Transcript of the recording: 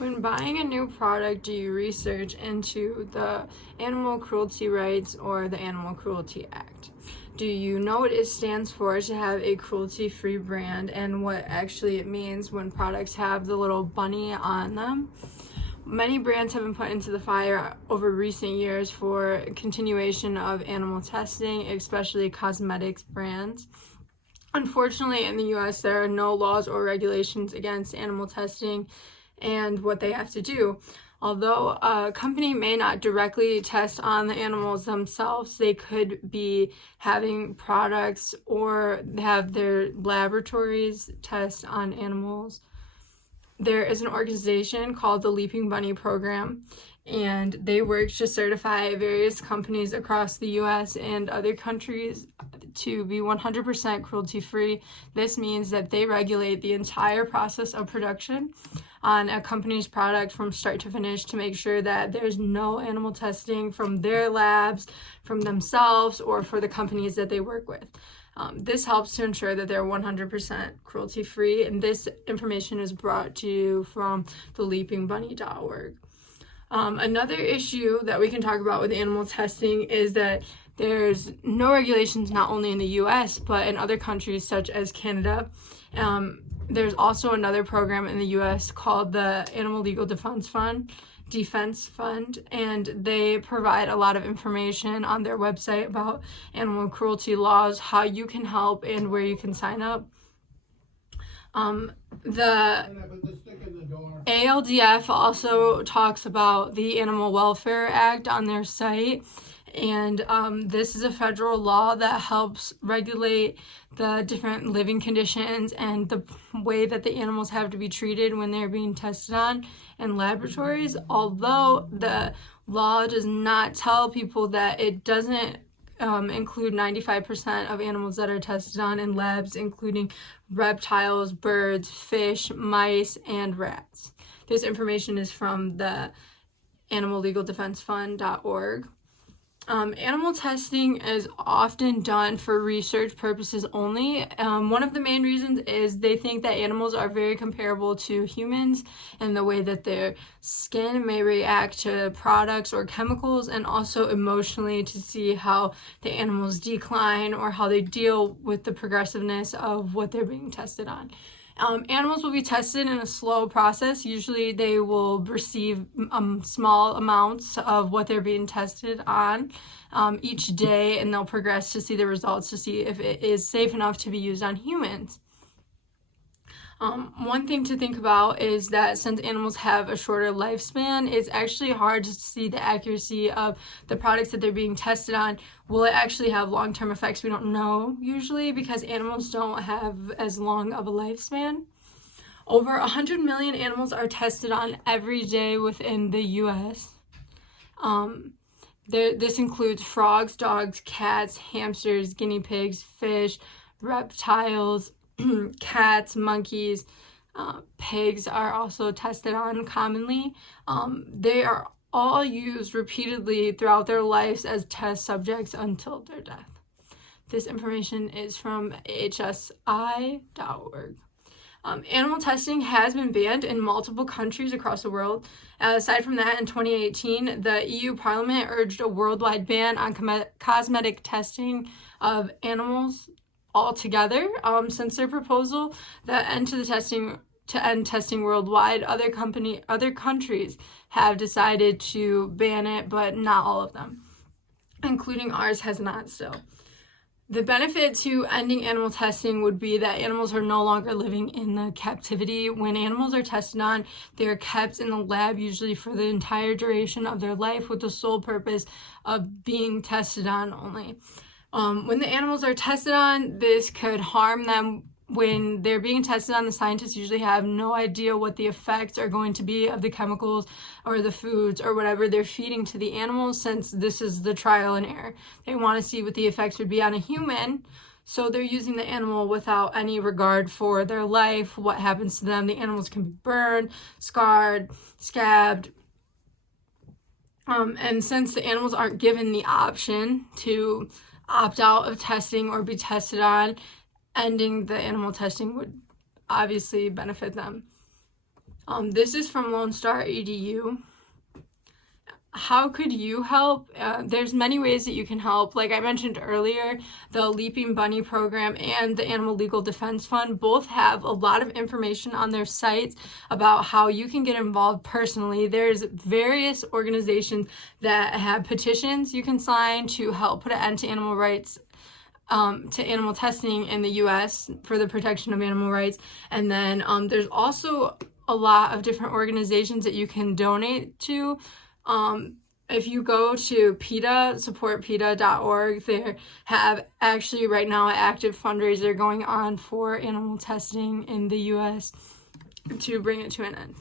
When buying a new product, do you research into the animal cruelty rights or the Animal Cruelty Act? Do you know what it stands for to have a cruelty-free brand and what actually it means when products have the little bunny on them? Many brands have been put into the fire over recent years for continuation of animal testing, especially cosmetics brands. Unfortunately, in the US, there are no laws or regulations against animal testing and what they have to do. Although a company may not directly test on the animals themselves, they could be having products or have their laboratories test on animals. There is an organization called the Leaping Bunny Program, and they work to certify various companies across the US and other countries to be 100% cruelty-free. This means that they regulate the entire process of production on a company's product from start to finish to make sure that there's no animal testing from their labs, from themselves, or for the companies that they work with. This helps to ensure that they're 100% cruelty-free, and this information is brought to you from the leapingbunny.org. Another issue that we can talk about with animal testing is that there's no regulations not only in the US but in other countries such as Canada. There's also another program in the US called the Animal Legal Defense Fund, and they provide a lot of information on their website about animal cruelty laws, how you can help, and where you can sign up. The ALDF also talks about the Animal Welfare Act on their site, and this is a federal law that helps regulate the different living conditions and the way that the animals have to be treated when they're being tested on in laboratories. Although the law does not tell people that it doesn't include 95% of animals that are tested on in labs, including reptiles, birds, fish, mice, and rats. This information is from the animallegaldefensefund.org. Animal testing is often done for research purposes only. One of the main reasons is they think that animals are very comparable to humans in the way that their skin may react to products or chemicals, and also emotionally to see how the animals decline or how they deal with the progressiveness of what they're being tested on. Animals will be tested in a slow process. Usually they will receive small amounts of what they're being tested on each day, and they'll progress to see the results to see if it is safe enough to be used on humans. One thing to think about is that since animals have a shorter lifespan, it's actually hard to see the accuracy of the products that they're being tested on. Will it actually have long-term effects? We don't know usually, because animals don't have as long of a lifespan. Over 100 million animals are tested on every day within the US. This includes frogs, dogs, cats, hamsters, guinea pigs, fish, reptiles, cats, monkeys, pigs are also tested on commonly. They are all used repeatedly throughout their lives as test subjects until their death. This information is from hsi.org. Animal testing has been banned in multiple countries across the world. Aside from that, in 2018, the EU Parliament urged a worldwide ban on cosmetic testing of animals altogether. Since their proposal that end testing worldwide, other countries have decided to ban it, but not all of them, including ours has not still. The benefit to ending animal testing would be that animals are no longer living in the captivity. When animals are tested on, they are kept in the lab usually for the entire duration of their life with the sole purpose of being tested on only. When the animals are tested on, this could harm them. When they're being tested on, the scientists usually have no idea what the effects are going to be of the chemicals or the foods or whatever they're feeding to the animals, since this is the trial and error. They want to see what the effects would be on a human, so they're using the animal without any regard for their life, what happens to them. The animals can be burned, scarred, scabbed. And since the animals aren't given the option to opt out of testing or be tested on, ending the animal testing would obviously benefit them. This is from Lone Star EDU. How could you help? There's many ways that you can help. Like I mentioned earlier, the Leaping Bunny program and the Animal Legal Defense Fund both have a lot of information on their sites about how you can get involved personally. There's various organizations that have petitions you can sign to help put an end to animal rights, to animal testing in the U.S. for the protection of animal rights. And then there's also a lot of different organizations that you can donate to. If you go to PETA, supportpeta.org, they have actually right now an active fundraiser going on for animal testing in the U.S. to bring it to an end.